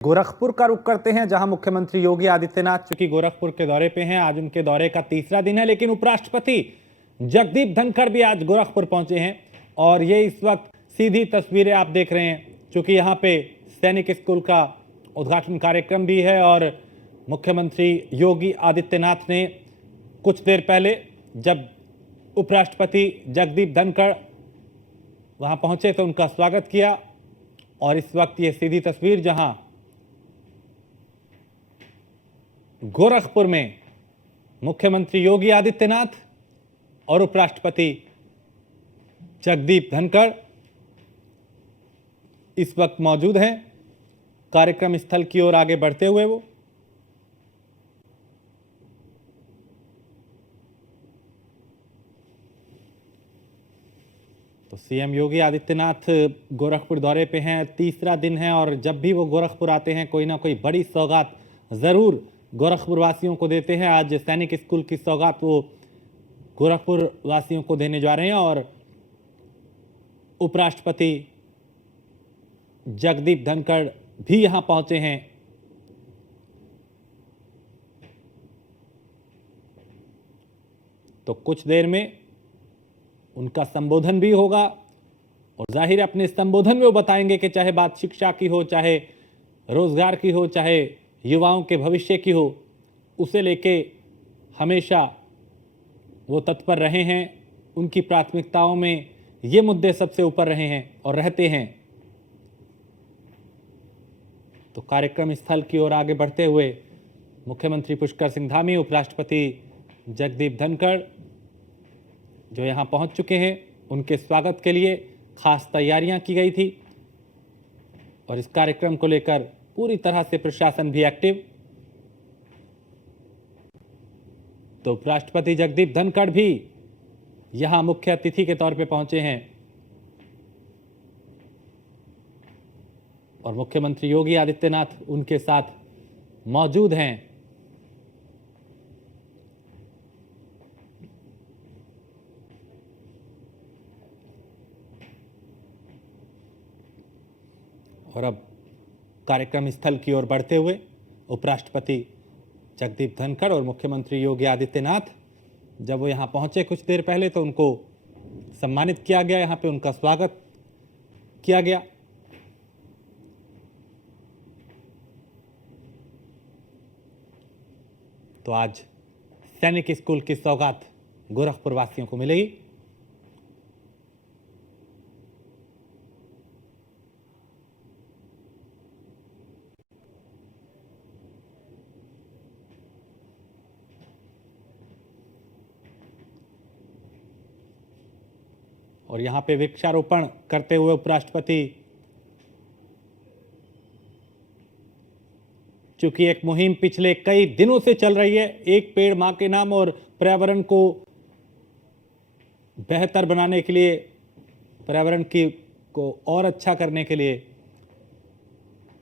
गोरखपुर का रुख करते हैं, जहां मुख्यमंत्री योगी आदित्यनाथ चूंकि गोरखपुर के दौरे पे हैं, आज उनके दौरे का तीसरा दिन है, लेकिन उपराष्ट्रपति जगदीप धनखड़ भी आज गोरखपुर पहुंचे हैं। और ये इस वक्त सीधी तस्वीरें आप देख रहे हैं, चूंकि यहाँ पे सैनिक स्कूल का उद्घाटन कार्यक्रम भी है और मुख्यमंत्री योगी आदित्यनाथ ने कुछ देर पहले जब उपराष्ट्रपति जगदीप धनखड़ वहां पहुंचे तो उनका स्वागत किया। और इस वक्त ये सीधी तस्वीर जहां गोरखपुर में मुख्यमंत्री योगी आदित्यनाथ और उपराष्ट्रपति जगदीप धनखड़ इस वक्त मौजूद हैं, कार्यक्रम स्थल की ओर आगे बढ़ते हुए वो तो सीएम योगी आदित्यनाथ गोरखपुर दौरे पे हैं, तीसरा दिन है और जब भी वो गोरखपुर आते हैं कोई ना कोई बड़ी सौगात जरूर गोरखपुर वासियों को देते हैं। आज सैनिक स्कूल की सौगात वो गोरखपुर वासियों को देने जा रहे हैं और उपराष्ट्रपति जगदीप धनखड़ भी यहां पहुंचे हैं। तो कुछ देर में उनका संबोधन भी होगा और जाहिर अपने संबोधन में वो बताएंगे कि चाहे बात शिक्षा की हो, चाहे रोजगार की हो, चाहे युवाओं के भविष्य की हो, उसे लेके हमेशा वो तत्पर रहे हैं। उनकी प्राथमिकताओं में ये मुद्दे सबसे ऊपर रहे हैं और रहते हैं। तो कार्यक्रम स्थल की ओर आगे बढ़ते हुए मुख्यमंत्री पुष्कर सिंह धामी, उपराष्ट्रपति जगदीप धनखड़ जो यहां पहुंच चुके हैं, उनके स्वागत के लिए खास तैयारियां की गई थी और इस कार्यक्रम को लेकर पूरी तरह से प्रशासन भी एक्टिव। तो उपराष्ट्रपति जगदीप धनखड़ भी यहां मुख्य अतिथि के तौर पे पहुंचे हैं और मुख्यमंत्री योगी आदित्यनाथ उनके साथ मौजूद हैं। और अब कार्यक्रम स्थल की ओर बढ़ते हुए उपराष्ट्रपति जगदीप धनखड़ और मुख्यमंत्री योगी आदित्यनाथ जब वो यहाँ पहुंचे कुछ देर पहले तो उनको सम्मानित किया गया, यहाँ पे उनका स्वागत किया गया। तो आज सैनिक स्कूल की सौगात गोरखपुर वासियों को मिलेगी। और यहां पे वृक्षारोपण करते हुए उपराष्ट्रपति, चूंकि एक मुहिम पिछले कई दिनों से चल रही है, एक पेड़ मां के नाम, और पर्यावरण को बेहतर बनाने के लिए, पर्यावरण को और अच्छा करने के लिए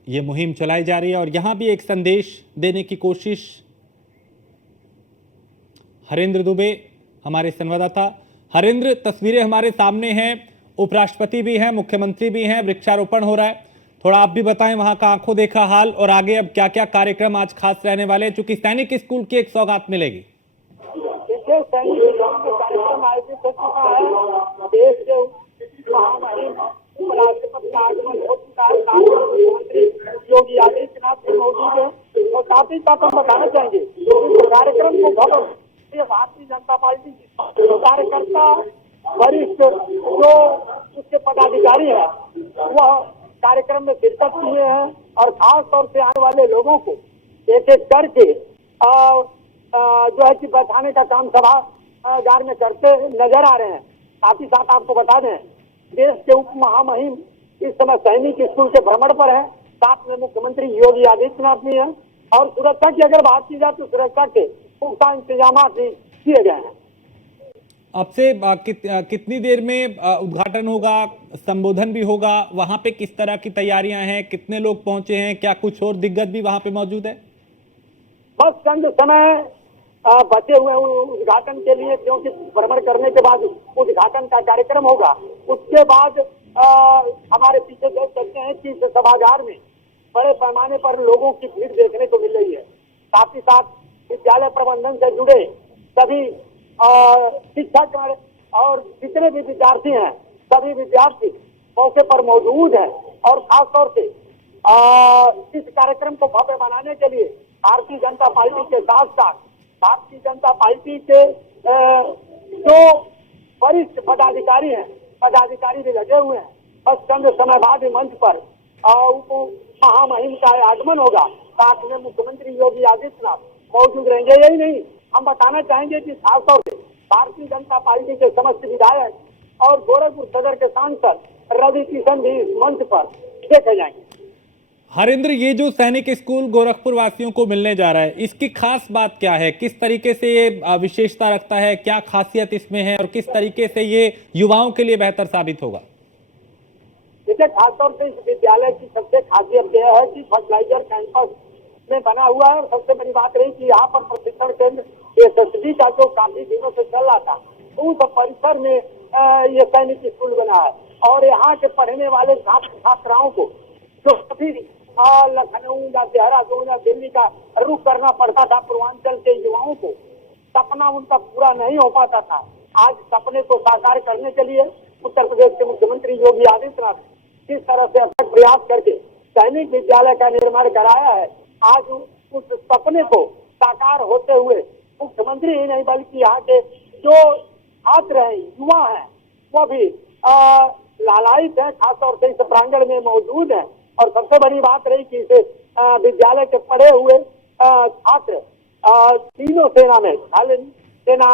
यह मुहिम चलाई जा रही है। और यहां भी एक संदेश देने की कोशिश हरेंद्र दुबे हमारे संवाददाता। हरेंद्र, तस्वीरें हमारे सामने हैं, उपराष्ट्रपति भी हैं, मुख्यमंत्री भी हैं, वृक्षारोपण हो रहा है, थोड़ा आप भी बताएं वहां का आंखों देखा हाल और आगे अब क्या क्या कार्यक्रम आज खास रहने वाले हैं, चूंकि सैनिक स्कूल की एक सौगात मिलेगी। कार्यक्रम आयोजित हो चुका है, देश के महामहिम उपराष्ट्रपति का आगमन हो चुका है, मुख्यमंत्री योगी आदित्यनाथ भी मौजूद है और साथ ही साथ हम बताना चाहेंगे इस कार्यक्रम को भारतीय जनता पार्टी कार्यकर्ता वरिष्ठ जो उसके पदाधिकारी हैं वह कार्यक्रम में शिरकत किए हैं और खास तौर से आने वाले लोगों को एक एक करके जो है कि बैठाने का काम सभागार में करते नजर आ रहे हैं। साथ ही साथ आपको बता दें देश के उप महामहिम इस समय सैनिक स्कूल के भ्रमण पर है, साथ में मुख्यमंत्री योगी आदित्यनाथ भी हैं और सुरक्षा की अगर बात की जाए तो सुरक्षा के पुख्ता इंतजाम भी किए गए हैं। अब से कितनी देर में उद्घाटन होगा, संबोधन भी होगा, वहां पे किस तरह की तैयारियां हैं, कितने लोग पहुंचे हैं, क्या कुछ और दिग्गज भी वहां पे मौजूद है? बस चंद समय बचे हुए उद्घाटन के लिए, क्योंकि भ्रमण करने के बाद उद्घाटन का कार्यक्रम होगा। उसके बाद हमारे पीछे देख सकते हैं कि सभागार में बड़े पैमाने पर लोगों की भीड़ देखने को मिल रही है। साथ ही साथ विद्यालय प्रबंधन से जुड़े सभी शिक्षक और जितने भी विद्यार्थी हैं, सभी विद्यार्थी मौके पर मौजूद हैं और खासतौर से इस कार्यक्रम को भव्य बनाने के लिए भारतीय जनता पार्टी के साथ साथ भारतीय जनता पार्टी के जो वरिष्ठ पदाधिकारी हैं, पदाधिकारी भी लगे हुए हैं। बस चंद समय बाद ही मंच पर उप महामहिम का आगमन होगा। साथ में मुख्यमंत्री योगी आदित्यनाथ मौजूद रहेंगे। यही नहीं, हम बताना चाहेंगे कि खासतौर से भारतीय जनता पार्टी के समस्त विधायक और गोरखपुर सदर के सांसद रवि किशन भी इस मंच पर देखे जाएंगे। हरेंद्र, ये जो सैनिक स्कूल गोरखपुर वासियों को मिलने जा रहा है, इसकी खास बात क्या है? किस तरीके से ये विशेषता रखता है? क्या खासियत इसमें है और किस तरीके से ये युवाओं के लिए बेहतर साबित होगा? देखिए, खासतौर से इस विद्यालय की सबसे खासियत यह है कि फर्टिलाइजर कैंपस में बना हुआ है। और सबसे बड़ी बात रही कि यहाँ पर प्रशिक्षण केंद्र एसएसबी का जो काफी दिनों से चल रहा था, उस परिसर में ये सैनिक स्कूल बना है। और यहाँ के पढ़ने वाले छात्र छात्राओं को जो सभी लखनऊ या देहरादून या दिल्ली का रुख करना पड़ता था, पूर्वांचल के युवाओं को सपना उनका पूरा नहीं हो पाता था। आज सपने को साकार करने के लिए उत्तर प्रदेश के मुख्यमंत्री योगी आदित्यनाथ ने किस तरह से अथक प्रयास करके सैनिक विद्यालय का निर्माण कराया है। आज उस सपने को साकार होते हुए मुख्यमंत्री ही नहीं बल्कि यहाँ के जो छात्र हैं, युवा हैं, वो भी लालायित है, खासतौर से इस प्रांगण में मौजूद है। और सबसे बड़ी बात रही कि इस विद्यालय के पढ़े हुए छात्र तीनों सेना में, थल सेना,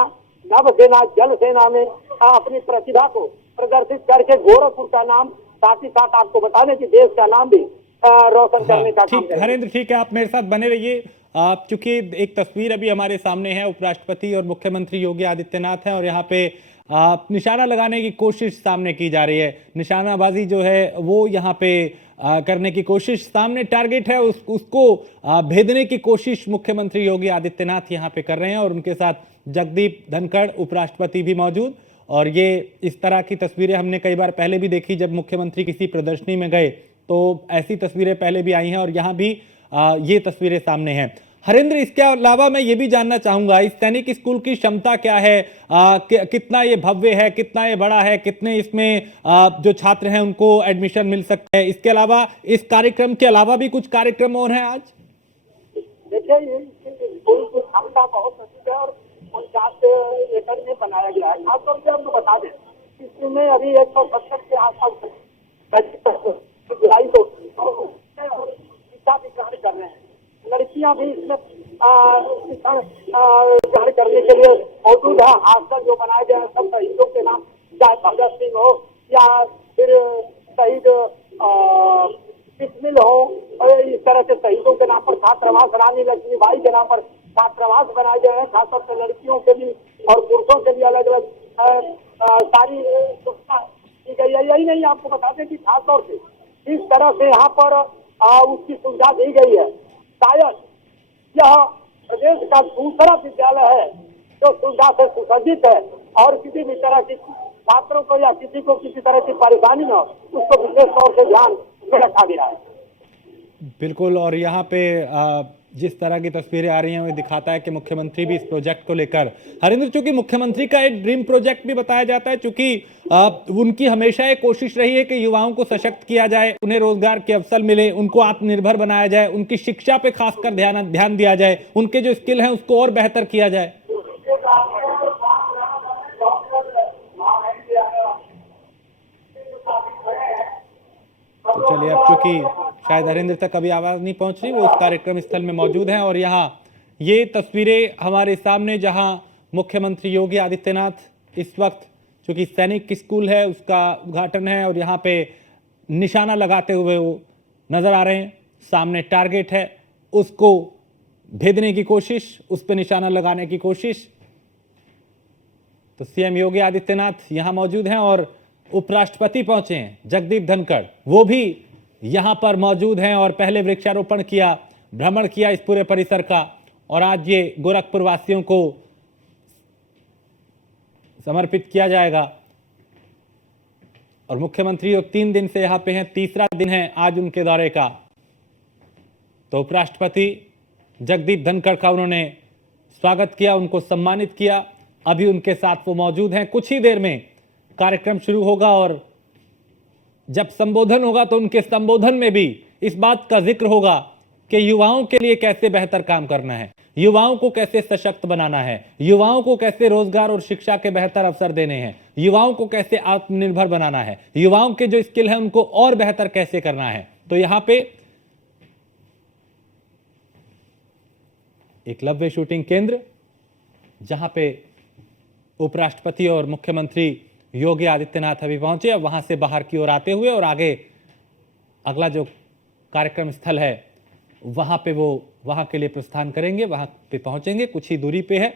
नभ सेना, जल सेना में अपनी प्रतिभा को प्रदर्शित करके गोरखपुर का नाम, साथ ही साथ आपको बताने की देश का नाम भी रोशन करने का काम करेंगे। हरेंद्र, ठीक है, आप मेरे साथ बने रहिए। चूंकि एक तस्वीर अभी हमारे सामने है, उपराष्ट्रपति और मुख्यमंत्री योगी आदित्यनाथ हैं और यहाँ पे निशाना लगाने की कोशिश सामने की जा रही है। निशानाबाजी जो है वो यहाँ पे करने की कोशिश, सामने टारगेट है उसको भेदने की कोशिश मुख्यमंत्री योगी आदित्यनाथ यहाँ पे कर रहे हैं और उनके साथ जगदीप धनखड़ उपराष्ट्रपति भी मौजूद। और ये इस तरह की तस्वीरें हमने कई बार पहले भी देखी, जब मुख्यमंत्री किसी प्रदर्शनी में गए तो ऐसी तस्वीरें पहले भी आई हैं और यहाँ भी ये तस्वीरें सामने हैं। हरेंद्र, इसके अलावा मैं ये भी जानना चाहूंगा, इस सैनिक स्कूल की क्षमता क्या है? कितना ये भव्य है, कितना ये बड़ा है, कितने इसमें जो छात्र हैं उनको एडमिशन मिल सकता है? इसके अलावा, इस कार्यक्रम के अलावा भी कुछ कार्यक्रम और हैं आज? देखिए, ये स्कूल की क्षमता बहुत अधिक है और 49 एकड़ में बनाया गया है। खासतौर से आपको बता दें, इसमें अभी 170 के आसपास जुलाई को शिक्षा भी ग्रहण कर रहे हैं। लड़कियां भी इसमें शिक्षण ग्रहण करने के लिए मौजूद है। हॉस्टल जो बनाए गए हैं सब शहीदों के नाम, चाहे भगत सिंह हो या फिर शहीद बिस्मिल हो, और इस तरह से शहीदों के नाम पर छात्रावास, रानी लक्ष्मीबाई के नाम पर छात्रावास बनाए गए हैं। खासतौर से लड़कियों के लिए और पुरुषों के लिए अलग अलग सारी सुविधा की गई है। यही नहीं, आपको बता दें कि खासतौर से इस तरह से यहाँ पर उसकी सुविधा दी गई है। शायद यह प्रदेश का दूसरा विद्यालय है जो सुविधा से सुसज्जित है और किसी भी तरह की छात्रों को या किसी को किसी तरह की परेशानी न हो, उसको विशेष तौर से ध्यान में रखा गया है। बिल्कुल, और यहाँ पे जिस तरह की तस्वीरें आ रही हैं वो दिखाता है कि मुख्यमंत्री भी इस प्रोजेक्ट को लेकर, हरिंद्र, चूंकि मुख्यमंत्री का एक ड्रीम प्रोजेक्ट भी बताया जाता है, चूंकि उनकी हमेशा एक कोशिश रही है कि युवाओं को सशक्त किया जाए, उन्हें रोजगार के अवसर मिले, उनको आत्मनिर्भर बनाया जाए, उनकी शिक्षा पे खासकर ध्यान दिया जाए, उनके जो स्किल हैं उसको और बेहतर किया जाए। तो चलिए, अब चूंकि शायद हरिंद्र तक अभी आवाज नहीं पहुंच रही, वो उस कार्यक्रम स्थल में मौजूद हैं और यहाँ ये तस्वीरें हमारे सामने, जहां मुख्यमंत्री योगी आदित्यनाथ इस वक्त, चूंकि सैनिक स्कूल है उसका उद्घाटन है और यहाँ पे निशाना लगाते हुए वो नजर आ रहे हैं। सामने टारगेट है, उसको भेदने की कोशिश, उस पर निशाना लगाने की कोशिश। तो सीएम योगी आदित्यनाथ यहाँ मौजूद हैं और उपराष्ट्रपति पहुंचे हैं जगदीप धनखड़, वो भी यहां पर मौजूद हैं और पहले वृक्षारोपण किया, भ्रमण किया इस पूरे परिसर का और आज ये गोरखपुर वासियों को समर्पित किया जाएगा। और मुख्यमंत्री 3 दिन से यहां पे हैं, तीसरा दिन है आज उनके दौरे का। तो उपराष्ट्रपति जगदीप धनखड़ का उन्होंने स्वागत किया, उनको सम्मानित किया। अभी उनके साथ वो मौजूद हैं। कुछ ही देर में कार्यक्रम शुरू होगा और जब संबोधन होगा तो उनके संबोधन में भी इस बात का जिक्र होगा कि युवाओं के लिए कैसे बेहतर काम करना है, युवाओं को कैसे सशक्त बनाना है, युवाओं को कैसे रोजगार और शिक्षा के बेहतर अवसर देने हैं, युवाओं को कैसे आत्मनिर्भर बनाना है, युवाओं के जो स्किल है उनको और बेहतर कैसे करना है। तो यहां पे एकलव्य शूटिंग केंद्र, जहां पे उपराष्ट्रपति और मुख्यमंत्री योगी आदित्यनाथ अभी पहुंचे, अब वहां से बाहर की ओर आते हुए और आगे अगला जो कार्यक्रम स्थल है वहां पे वो वहां के लिए प्रस्थान करेंगे, वहां पे पहुंचेंगे। कुछ ही दूरी पे है।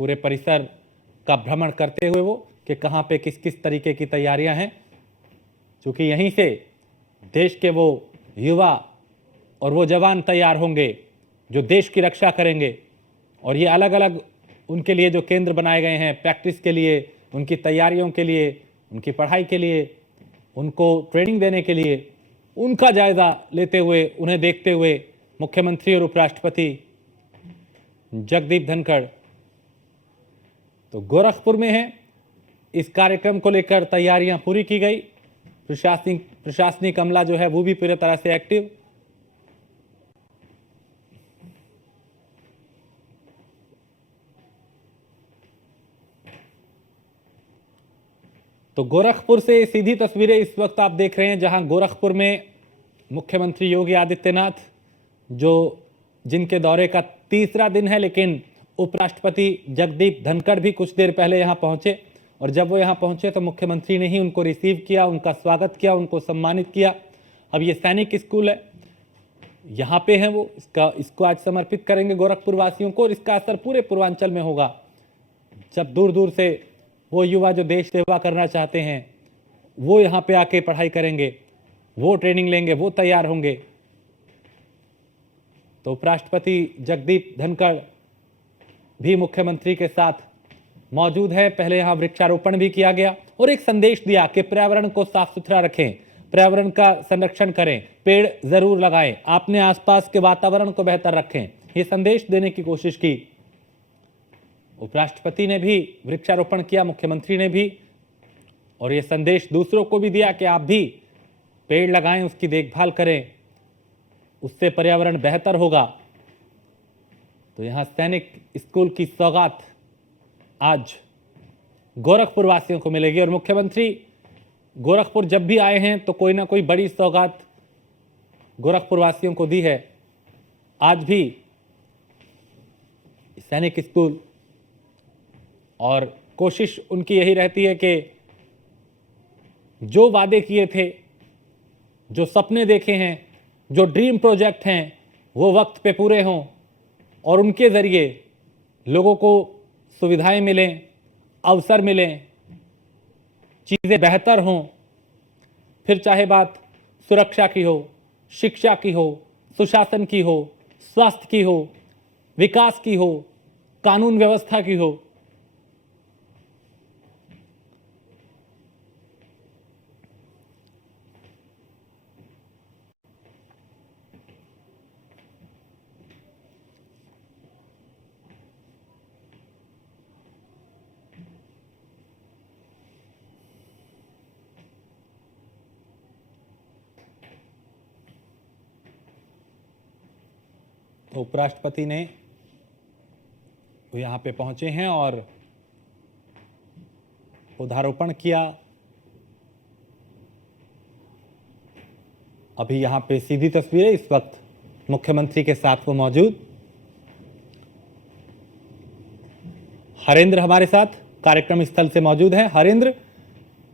पूरे परिसर का भ्रमण करते हुए वो कि कहां पे किस किस तरीके की तैयारियां हैं, क्योंकि यहीं से देश के वो युवा और वो जवान तैयार होंगे जो देश की रक्षा करेंगे। और ये अलग अलग उनके लिए जो केंद्र बनाए गए हैं, प्रैक्टिस के लिए, उनकी तैयारियों के लिए, उनकी पढ़ाई के लिए, उनको ट्रेनिंग देने के लिए, उनका जायजा लेते हुए, उन्हें देखते हुए मुख्यमंत्री और उपराष्ट्रपति जगदीप धनखड़ तो गोरखपुर में हैं। इस कार्यक्रम को लेकर तैयारियां पूरी की गई। प्रशासनिक अमला जो है वो भी पूरी तरह से एक्टिव। तो गोरखपुर से सीधी तस्वीरें इस वक्त आप देख रहे हैं, जहां गोरखपुर में मुख्यमंत्री योगी आदित्यनाथ जिनके दौरे का तीसरा दिन है, लेकिन उपराष्ट्रपति जगदीप धनखड़ भी कुछ देर पहले यहां पहुंचे। और जब वो यहां पहुंचे तो मुख्यमंत्री ने ही उनको रिसीव किया, उनका स्वागत किया, उनको सम्मानित किया। अब ये सैनिक स्कूल है, यहाँ पे है वो, इसको आज समर्पित करेंगे गोरखपुर वासियों को। और इसका असर पूरे पूर्वांचल में होगा। जब दूर दूर से वो युवा जो देश सेवा करना चाहते हैं वो यहाँ पे आके पढ़ाई करेंगे, वो ट्रेनिंग लेंगे, वो तैयार होंगे। तो उपराष्ट्रपति जगदीप धनखड़ भी मुख्यमंत्री के साथ मौजूद है। पहले यहाँ वृक्षारोपण भी किया गया और एक संदेश दिया कि पर्यावरण को साफ सुथरा रखें, पर्यावरण का संरक्षण करें, पेड़ जरूर लगाएं, अपने आसपास के वातावरण को बेहतर रखें, ये संदेश देने की कोशिश की। उपराष्ट्रपति ने भी वृक्षारोपण किया, मुख्यमंत्री ने भी, और ये संदेश दूसरों को भी दिया कि आप भी पेड़ लगाएं, उसकी देखभाल करें, उससे पर्यावरण बेहतर होगा। तो यहां सैनिक स्कूल की सौगात आज गोरखपुर वासियों को मिलेगी। और मुख्यमंत्री गोरखपुर जब भी आए हैं तो कोई ना कोई बड़ी सौगात गोरखपुर वासियों को दी है। आज भी सैनिक स्कूल, और कोशिश उनकी यही रहती है कि जो वादे किए थे, जो सपने देखे हैं, जो ड्रीम प्रोजेक्ट हैं, वो वक्त पे पूरे हों और उनके ज़रिए लोगों को सुविधाएं मिलें, अवसर मिलें, चीज़ें बेहतर हों। फिर चाहे बात सुरक्षा की हो, शिक्षा की हो, सुशासन की हो, स्वास्थ्य की हो, विकास की हो, कानून व्यवस्था की हो। तो उपराष्ट्रपति ने यहाँ पे पहुंचे हैं और पौधारोपण किया। अभी यहाँ पे सीधी तस्वीरें, इस वक्त मुख्यमंत्री के साथ वो मौजूद। हरेंद्र हमारे साथ कार्यक्रम स्थल से मौजूद हैं। हरेंद्र,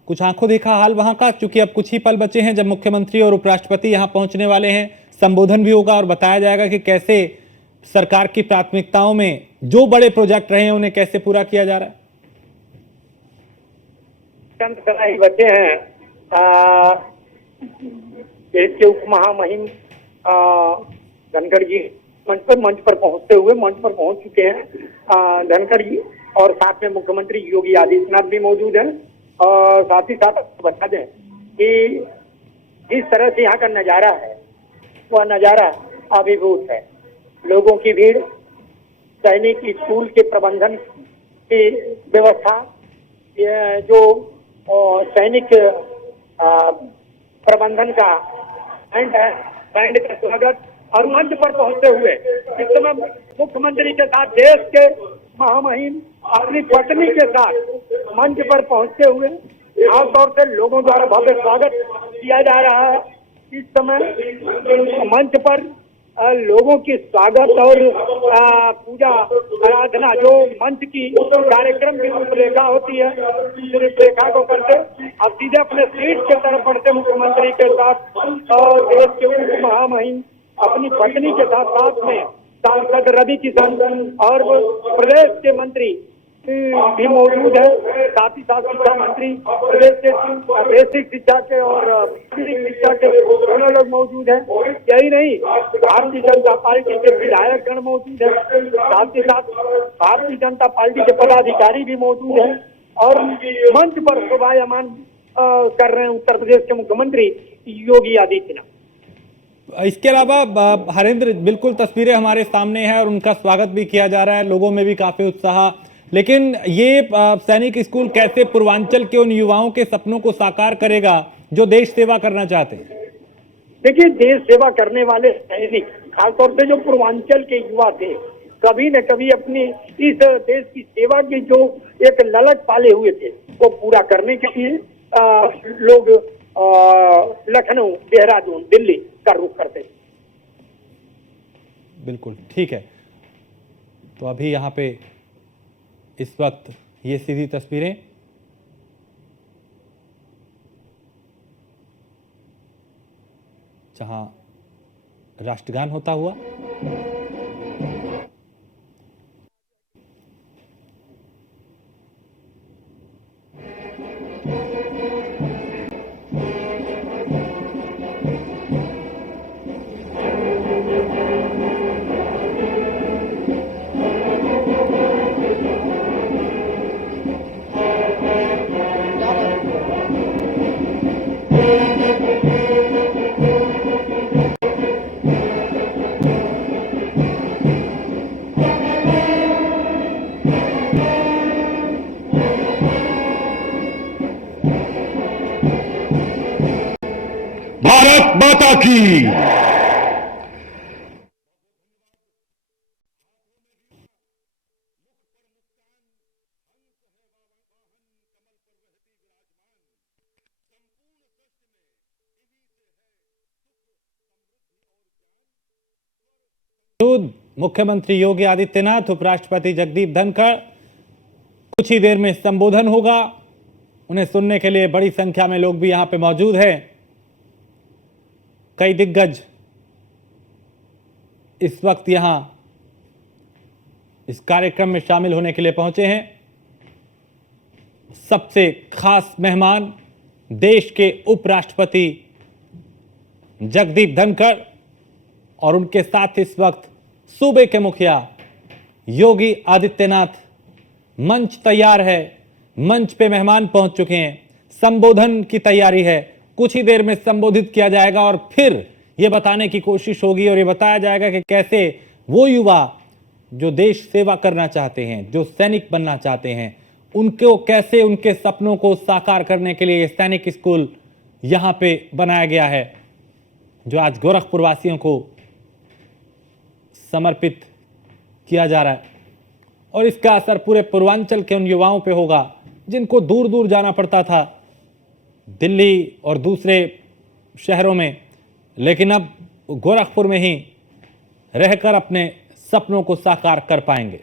कुछ आंखों देखा हाल वहां का, क्योंकि अब कुछ ही पल बचे हैं जब मुख्यमंत्री और उपराष्ट्रपति यहां पहुंचने वाले हैं। संबोधन भी होगा और बताया जाएगा कि कैसे सरकार की प्राथमिकताओं में जो बड़े प्रोजेक्ट रहे हैं उन्हें कैसे पूरा किया जा रहा है। चंद समय ही बचे हैं देश के उप महामहिम धनखड़ जी मंच पर पहुंच चुके हैं धनखड़ जी, और साथ में मुख्यमंत्री योगी आदित्यनाथ भी मौजूद हैं। और साथ ही साथ बता दें कि जिस तरह से यहाँ का नजारा है, वह नजारा अभिभूत है। लोगों की भीड़, सैनिक स्कूल के प्रबंधन की व्यवस्था, ये जो सैनिक प्रबंधन का बैंड है, बैंड का स्वागत और मंच पर पहुंचते हुए इस समय मुख्यमंत्री के साथ देश के महामहिम अपनी पत्नी के साथ मंच पर पहुंचते हुए खासतौर से लोगों द्वारा भव्य स्वागत किया जा रहा है। इस समय मंच पर लोगों की स्वागत और पूजा आराधना जो मंच की कार्यक्रम की रूपरेखा होती है, उस रूपरेखा को करते अब सीधे अपने सीट की तरफ बढ़ते मुख्यमंत्री के साथ और देश के उप महामहिम अपनी पत्नी के साथ में सांसद रवि किशन और प्रदेश के मंत्री भी मौजूद है। साथ ही साथ शिक्षा मंत्री प्रदेश के बेसिक शिक्षा के और शिक्षा के दोनों लोग मौजूद हैं। यही नहीं, भारतीय जनता पार्टी के विधायकगण मौजूद है, साथ ही साथ भारतीय जनता पार्टी के पदाधिकारी भी मौजूद हैं और मंच पर शोभायमान कर रहे हैं उत्तर प्रदेश के मुख्यमंत्री योगी आदित्यनाथ। इसके अलावा हरेंद्र, बिल्कुल तस्वीरें हमारे सामने हैं और उनका स्वागत भी किया जा रहा है, लोगों में भी काफी उत्साह। लेकिन ये सैनिक स्कूल कैसे पूर्वांचल के उन युवाओं के सपनों को साकार करेगा जो देश सेवा करना चाहते हैं? देखिए, देश सेवा करने वाले सैनिक खासतौर से जो पूर्वांचल के युवा थे, कभी न कभी अपनी इस देश की सेवा की जो एक ललक पाले हुए थे वो पूरा करने के लिए लोग लखनऊ, देहरादून, दिल्ली का रुख करते हैं। बिल्कुल ठीक है। तो अभी यहाँ पे इस वक्त ये सीधी तस्वीरें जहां राष्ट्रगान होता हुआ भारत माता की। मुख्यमंत्री योगी आदित्यनाथ, उपराष्ट्रपति जगदीप धनखड़, कुछ ही देर में संबोधन होगा। उन्हें सुनने के लिए बड़ी संख्या में लोग भी यहां पे मौजूद हैं। कई दिग्गज इस वक्त यहां इस कार्यक्रम में शामिल होने के लिए पहुंचे हैं। सबसे खास मेहमान देश के उपराष्ट्रपति जगदीप धनखड़ और उनके साथ इस वक्त सूबे के मुखिया योगी आदित्यनाथ। मंच तैयार है, मंच पे मेहमान पहुंच चुके हैं, संबोधन की तैयारी है। कुछ ही देर में संबोधित किया जाएगा और फिर यह बताने की कोशिश होगी और यह बताया जाएगा कि कैसे वो युवा जो देश सेवा करना चाहते हैं, जो सैनिक बनना चाहते हैं, उनको कैसे उनके सपनों को साकार करने के लिए सैनिक स्कूल यहां पे बनाया गया है, जो आज गोरखपुर वासियों को समर्पित किया जा रहा है। और इसका असर पूरे पूर्वांचल के उन युवाओं पे होगा जिनको दूर दूर जाना पड़ता था, दिल्ली और दूसरे शहरों में, लेकिन अब गोरखपुर में ही रहकर अपने सपनों को साकार कर पाएंगे।